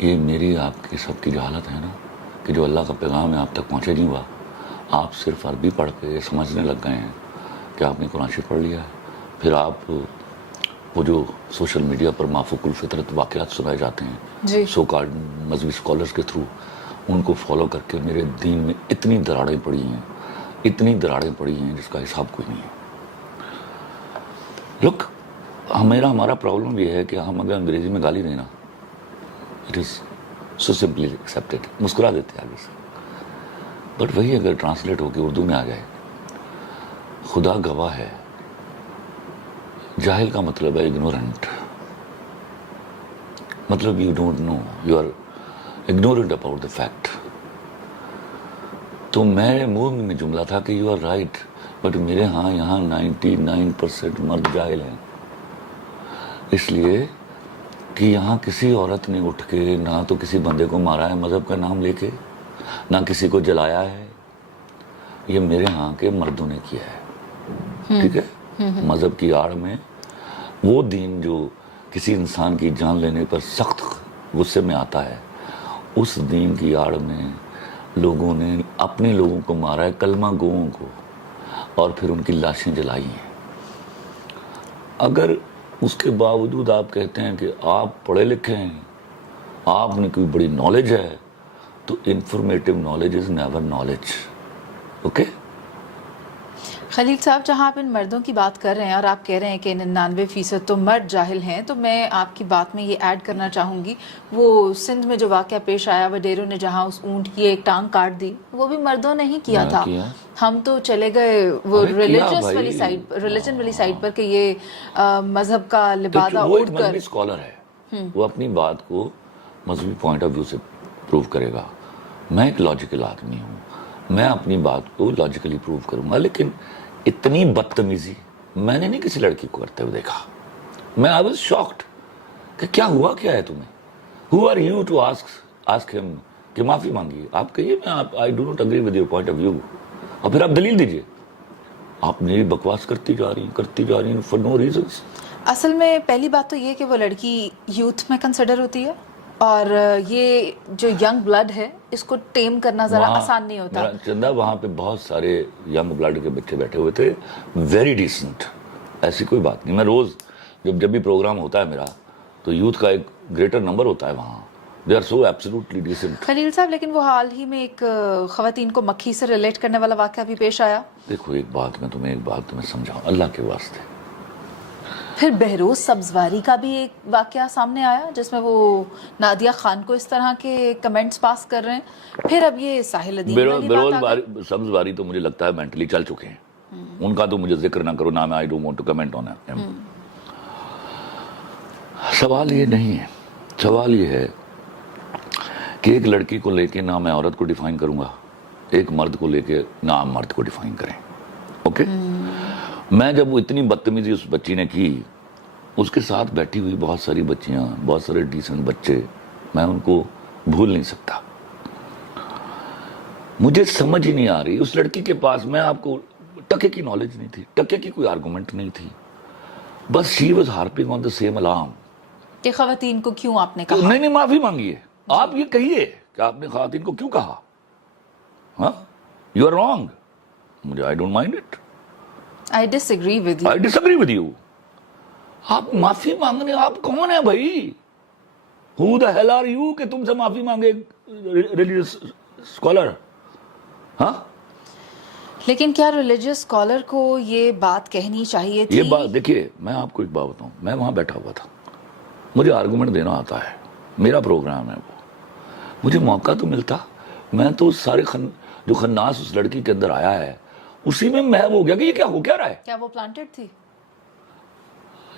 یہ میری آپ کی سب کی جہالت ہے نا کہ جو اللہ کا پیغام ہے آپ تک پہنچے نہیں ہوا. آپ صرف عربی پڑھ کے سمجھنے لگ گئے ہیں کہ آپ نے قرآن شریف پڑھ لیا ہے. پھر آپ وہ جو سوشل میڈیا پر مافوق الفطرت واقعات سنائے جاتے ہیں سو کارڈ مذہبی اسکالرس کے تھرو، ان کو فالو کر کے میرے دین میں اتنی دراڑیں پڑی ہیں جس کا حساب کوئی نہیں ہے. لک، ہمارا پرابلم یہ ہے کہ ہم اگر انگریزی میں گالی دیں نا، it is so simply accepted, مسکرا دیتے ہیں آگے سے. بٹ وہی اگر ٹرانسلیٹ ہو کے اردو میں آ جائے، خدا گواہ ہے، جاہل کا مطلب ہے اگنورنٹ، مطلب you don't know, you are ignorant about the fact. تو میرے منہ میں جملہ تھا کہ یو آر رائٹ، بٹ میرے ہاں یہاں 99% مرد جاہل ہیں، اس لیے کہ یہاں کسی عورت نے اٹھ کے نہ تو کسی بندے کو مارا ہے مذہب کا نام لے کے، نہ کسی کو جلایا ہے. یہ میرے ہاں کے مردوں نے کیا ہے. ٹھیک ہے، مذہب کی آڑ میں وہ دین جو کسی انسان کی جان لینے پر سخت غصے میں آتا ہے، اس دین کی آڑ میں لوگوں نے اپنے لوگوں کو مارا ہے، کلمہ گوؤں کو، اور پھر ان کی لاشیں جلائی ہیں. اگر اس کے باوجود آپ کہتے ہیں کہ آپ پڑھے لکھے ہیں، آپ نے کوئی بڑی نالج ہے، تو informative knowledge is never knowledge. Okay Khalil sahib, جہاں آپ ان مردوں کی بات کر رہے ہیں اور آپ کہہ رہے ہیں کہ 99% تو مرد جاہل ہیں، تو میں آپ کی بات میں یہ ایڈ کرنا چاہوں گی، وہ سندھ میں جو واقعہ پیش آیا، وڈیروں نے جہاں اس اونٹ کی ایک ٹانگ کاٹ دی، وہ بھی مردوں نے ہی کیا تھا. ہم تو چلے گئے وہ ریلیجن والی سائڈ پر کہ یہ مذہب کا لبادہ اوڑھ کر. مذہبی اسکالر ہے، وہ اپنی بات کو مذہبی پوائنٹ آف ویو سے پروو کرے گا. میں ایک لاجیکل آدمی ہوں، میں اپنی بات کو لاجیکلی پروو کروں گا. لیکن اتنی بدتمیزی میں نے نہیں کسی لڑکی کو کرتے ہوئے دیکھا. میں آئی واز شاکڈ کہ کیا ہوا کیا ہے تمہیں. Who are you to ask ہم کہ معافی مانگیے. آپ کہیے میں I do not agree with your point of view, اور پھر آپ دلیل دیجیے. آپ میری بکواس کرتی جا رہی ہیں فار نو ریزنس. اصل میں پہلی بات تو یہ کہ وہ لڑکی یوتھ میں کنسیڈر ہوتی ہے، اور یہ جو ینگ بلڈ ہے اس کو ٹیم کرنا ذرا آسان نہیں ہوتا. چندہ وہاں پہ بہت سارے ینگ بلڈ کے بچے بیٹھے ہوئے تھے، ویری ڈیسنٹ، ایسی کوئی بات نہیں. میں روز جب بھی پروگرام ہوتا ہے میرا، تو یوتھ کا ایک گریٹر نمبر ہوتا ہے وہاں. They are so absolutely decent. Khalil sahib, لیکن وہ حال ہی میں ایک خواتین کو مکھی سے ریلیٹ کرنے والا واقعہ بھی پیش آیا. دیکھو ایک بات تمہیں سمجھاؤں اللہ کے واسطے. پھر بہروز سبزواری کا بھی ایک واقعہ سامنے آیا جس میں وہ نادیہ خان کو اس طرح کے کمنٹس پاس کر رہے ہیں. پھر اب یہ ساحل ادیم والی بات آ گئی. سبزواری تو مجھے لگتا ہے مینٹلی چل چکے ہیں. ان کا تو مجھے ذکر نہ کرو، نہ میں I don't want to comment on it. سوال یہ نہیں ہے، سوال یہ ہے کہ ایک لڑکی کو لے کے نہ میں عورت کو ڈیفائن کروں گا، ایک مرد کو لے کے نہ آپ مرد کو ڈیفائن کریں. اوکے، میں جب وہ اتنی بدتمیزی اس بچی نے کی، اس کے ساتھ بیٹھی ہوئی بہت ساری بچیاں، بہت سارے ڈیسنٹ بچے، میں ان کو بھول نہیں سکتا. مجھے سمجھ ہی نہیں آ رہی اس لڑکی کے پاس، میں آپ کو ٹکے کی نالج نہیں تھی، ٹکے کی کوئی آرگومنٹ نہیں تھی، بس she was harping on the same alarm. کہ خواتین کو کیوں آپ نے کہا؟ نہیں معافی مانگیے. آپ یہ کہیے کہ آپ نے خواتین کو کیوں کہا. ہاں، یو آر رانگ. مجھے I don't mind it. I disagree with you. I disagree with you. آپ معافی مانگنے، آپ کون ہیں بھائی؟ Who the hell are you کہ تم سے معافی مانگے ریلیجیس اسکالر؟ ہاں، لیکن کیا ریلیجیس اسکالر کو یہ بات کہنی چاہیے تھی؟ یہ بات دیکھیے، میں آپ کو ایک بات بتاؤں، میں وہاں بیٹھا ہوا تھا، مجھے آرگومنٹ دینا آتا ہے، میرا پروگرام ہے وہ، مجھے موقع تو ملتا. میں تو سارے جو خناس اس لڑکی کے اندر آیا ہے اسی میں محو ہو گیا کہ یہ کیا ہو کیا رہا ہے. کیا وہ پلانٹڈ تھی؟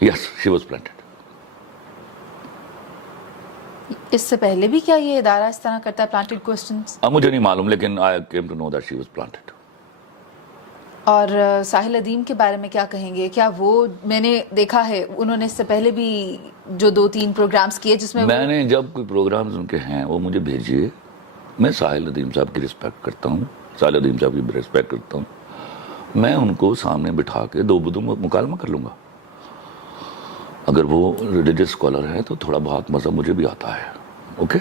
یس، شی واز پلانٹڈ. اس سے پہلے بھی کیا یہ ادارہ اس طرح کرتا ہے پلانٹڈ کوسچنز؟ اب مجھے نہیں معلوم، لیکن I came to know that she was planted. اور ساحل ادیم کے بارے میں کیا کہیں گے؟ کیا وہ، میں نے دیکھا ہے انہوں نے اس سے پہلے بھی جو 2-3 پروگرامز کیے جس میں میں نے جب کوئی پروگرامز ان کے ہیں وہ مجھے بھیجیے. میں ساحل ادیم صاحب کی رسپیکٹ کرتا ہوں، ساحل ادیم صاحب کی رسپیکٹ کرتا ہوں. میں ان کو سامنے بٹھا کے دو بدو مکالمہ کر لوں گا. اگر وہ ریلیجیس اسکالر ہے تو تھوڑا بہت مذہب مجھے بھی آتا ہے، اوکے